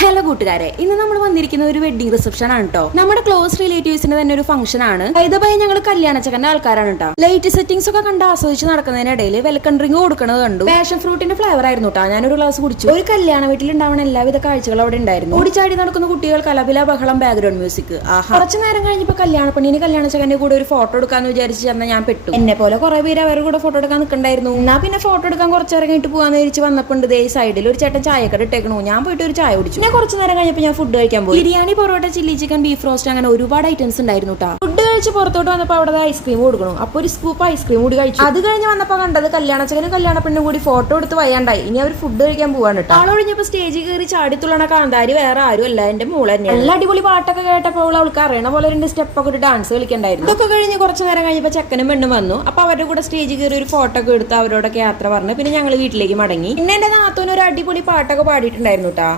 Hello കൂട്ടുകാരെ, ഇന്ന് നമ്മൾ വന്നിരിക്കുന്ന ഒരു വെഡിങ് റിസപ്ഷൻ ആണ് കേട്ടോ. നമ്മുടെ ക്ലോസ് റിലേറ്റീവ്സിന്റെ തന്നെ ഒരു ഫംഗ്ഷൻ ആണ്. ഇതുമായി ഞങ്ങൾ കല്യാണച്ചക്കന്റെ ആൾക്കാരാണ് കേട്ടോ. ലൈറ്റ് സെറ്റിംഗ്സ് ഒക്കെ കണ്ട് ആസ്വദിച്ച് നടക്കുന്നതിനിടയിൽ വെൽക്കം ഡ്രിങ്ക് കൊടുക്കുന്നത് കണ്ടു. പാഷൻ ഫ്രൂട്ടിന്റെ ഫ്ലേവർ ആയിരുന്നു കേട്ടോ. ഞാനൊരു ഗ്ലാസ് കുടിച്ചു. ഒരു കല്യാണ വീട്ടിൽ ഉണ്ടാവുന്ന എല്ലാവിധ കാഴ്ചകളും അവിടെ ഉണ്ടായിരുന്നു. ഓടിച്ചാടി നടക്കുന്ന കുട്ടികൾ, കലപില ബഹളം, ബാക്ക്ഗ്രൗണ്ട് മ്യൂസിക്. കുറച്ചു നേരം കഴിഞ്ഞപ്പോ കല്യാണ പെണ്ണിന് കല്യാണച്ചക്കന്റെ കൂടെ ഒരു ഫോട്ടോ എടുക്കാന്ന് വിചാരിച്ച് ചെന്ന ഞാൻ പെട്ടു. എന്നെ പോലെ കുറെ പേര് അവരുടെ കൂടെ ഫോട്ടോ എടുക്കാൻ നിൽക്കണ്ടായിരുന്നു. എന്നാ പിന്നെ ഫോട്ടോ എടുക്കാൻ കുറച്ചേരം കഴിഞ്ഞിട്ട് പോകാന്ന് വിചാരിച്ച് വന്നപ്പോൾ ഈ സൈഡിൽ ഒരു ചേട്ടൻ ചായക്കട ഇട്ടേക്കണു. ഞാൻ പോയിട്ട് ഒരു ചായ കുടിച്ചു. പിന്നെ കുറച്ചു നേരം കഴിഞ്ഞപ്പോൾ ഞാൻ ഫുഡ് കഴിക്കാൻ പോയി. Biryani, parotta, chilli chicken, beef roast, അങ്ങനെ ഒരുപാട് ഐറ്റംസ് ഉണ്ടായിരുന്നു കേട്ടോ. ഫുഡ് കഴിച്ച് പുറത്തോട്ട് വന്നപ്പോൾ അവിടെ ഐസ്ക്രീം കൊടുക്കണം. അപ്പോൾ ഒരു സ്കൂപ്പ് ഐസ്ക്രീം കൂടി കഴിച്ചു. അത് കഴിഞ്ഞ് വന്നപ്പോൾ കണ്ടത് കല്യാണച്ചക്കനും കല്യാണ പെണ്ണും കൂടി ഫോട്ടോ എടുത്ത് വയ്യാണ്ടായി. ഇനി അവർ ഫുഡ് കഴിക്കാൻ പോവാണ് കേട്ടോ. ആളൊഴിഞ്ഞപ്പോൾ സ്റ്റേജിൽ കയറി ചാടിത്തുള്ളണ കാന്താരി വേറെ ആരും അല്ല, എന്റെ മോള് തന്നെ. നല്ല അടിപൊളി പാട്ടൊക്കെ കേട്ടപ്പോൾ അവൾക്ക് അറിയണ പോലെ രണ്ട് സ്റ്റെപ്പൊക്കെ ഒരു ഡാൻസ് കളിക്കണ്ടായിരുന്നു. ഇതൊക്കെ കഴിഞ്ഞ് കുറച്ച് നേരം കഴിഞ്ഞപ്പോൾ ചെക്കനും പെണ്ണും വന്നു. അപ്പോൾ അവരുടെ കൂടെ സ്റ്റേജിൽ കയറി ഒരു ഫോട്ടോ ഒക്കെ എടുത്ത് അവരോടൊക്കെ യാത്ര പറഞ്ഞു. പിന്നെ ഞങ്ങൾ വീട്ടിലേക്ക് മടങ്ങി. പിന്നെ എന്റെ നാത്തൂന് ഒരു അടിപൊളി പാട്ടൊക്കെ പാടിയിട്ടുണ്ടായിരുന്നു കേട്ടോ.